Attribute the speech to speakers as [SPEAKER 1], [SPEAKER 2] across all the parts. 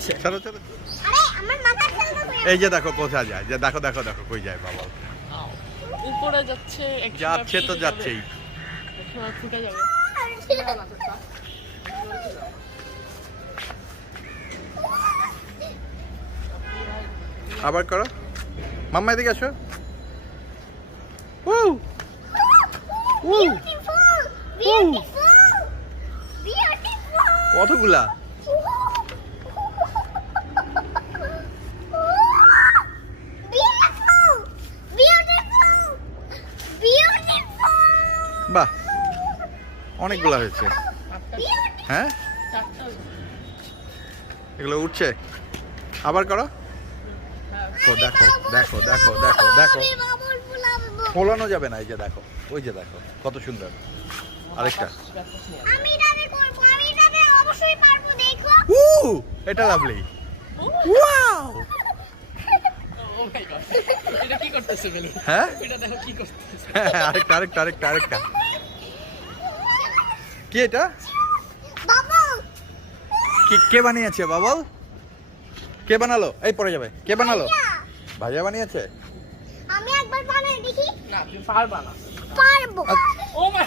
[SPEAKER 1] যাচ্ছে
[SPEAKER 2] চলো চলো এই যে দেখো কোথায় যায়? যে দেখো দেখো দেখো কই যায় বাবা?
[SPEAKER 1] উপরে যাচ্ছে
[SPEAKER 2] যাচ্ছে তো যাচ্ছেই। আবার করো। মাম্মা এদিকে আসো। Woo! Woo!
[SPEAKER 3] Beautiful beautiful beautiful
[SPEAKER 2] কতগুলা? বাহ অনেকগুলা হয়েছে। হ্যাঁ? এগুলো উঠছে? আবার করো। দেখো দেখো দেখো দেখো দেখো।
[SPEAKER 3] বাবুল
[SPEAKER 2] ফোলানো যাবে না এই যে দেখো ওই যে দেখো কত সুন্দর। আরেকটা।
[SPEAKER 3] দেখো
[SPEAKER 2] এটা লাভলি ওয়াও হ্যাঁ?
[SPEAKER 1] দেখো করতেছে।
[SPEAKER 2] হ্যাঁ, আরেকটা আরেকটা আরেকটা আরেকটা। কি এটা? কে বানিয়েছে বাবল? কে বানালো? এই পড়ে যাবে। কে বানালো? ভাইয়া। বানিয়েছে?
[SPEAKER 3] আমি একবার বানাই দেখি।
[SPEAKER 1] না তুমি পারবা না
[SPEAKER 3] পারব।
[SPEAKER 1] ও মাই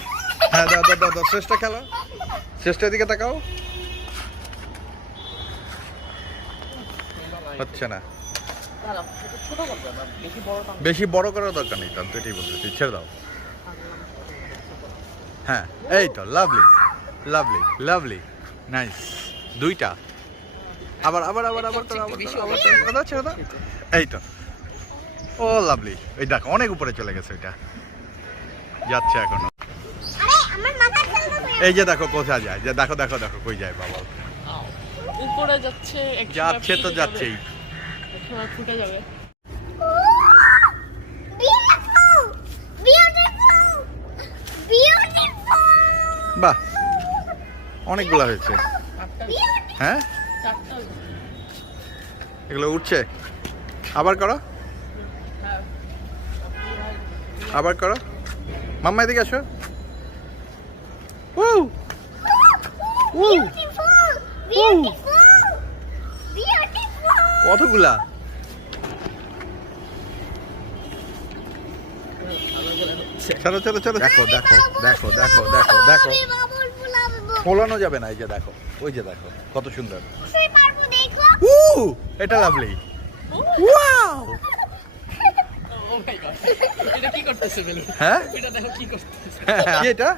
[SPEAKER 2] হ্যাঁ দাও দাও দাও দাও শেষটা খেলো। শেষটার দিকে তাকাও। হচ্ছে না।
[SPEAKER 1] দাঁড়াও এটা ছোট করবে না বেশি বড়
[SPEAKER 2] বেশি বড় করার দরকার নেই তাহলে তো এটাই বলতেছি ছেড়ে দাও। হ্যাঁ এই তো লাভলি লাভলি লাভলি নাইস দুইটা। আবার আবার আবার আবার ছেড়ে দাও, ছেড়ে দাও এই তো। ও লাভলি এই দেখো অনেক উপরে চলে গেছে এটা। যাচ্ছে
[SPEAKER 3] এখনও।
[SPEAKER 2] এই যে দেখো কোথায় যায়? যে দেখো দেখো দেখো কই যায় বাবা।
[SPEAKER 1] উপরে যাচ্ছে
[SPEAKER 2] যাচ্ছে তো যাচ্ছেই।
[SPEAKER 1] ফুটে যাবে।
[SPEAKER 2] বাহ অনেকগুলো হয়েছে। হ্যাঁ? এগুলো উঠছে। আবার করো। আবার করো। মাম্মা এদিকে আসো।
[SPEAKER 3] বিউটিফুল বিউটিফুল
[SPEAKER 2] কতগুলা? চলো চলো চলো। দেখো দেখো দেখো দেখো দেখো। দেখো। ফোলানো যাবে না এই যে দেখো ওই যে দেখো কত সুন্দর। উ এটা লাভলি ওয়াও
[SPEAKER 1] মাই এটা কি করতেছে
[SPEAKER 2] হ্যাঁ?
[SPEAKER 1] এটা দেখো কি করতেছে।
[SPEAKER 2] এটা?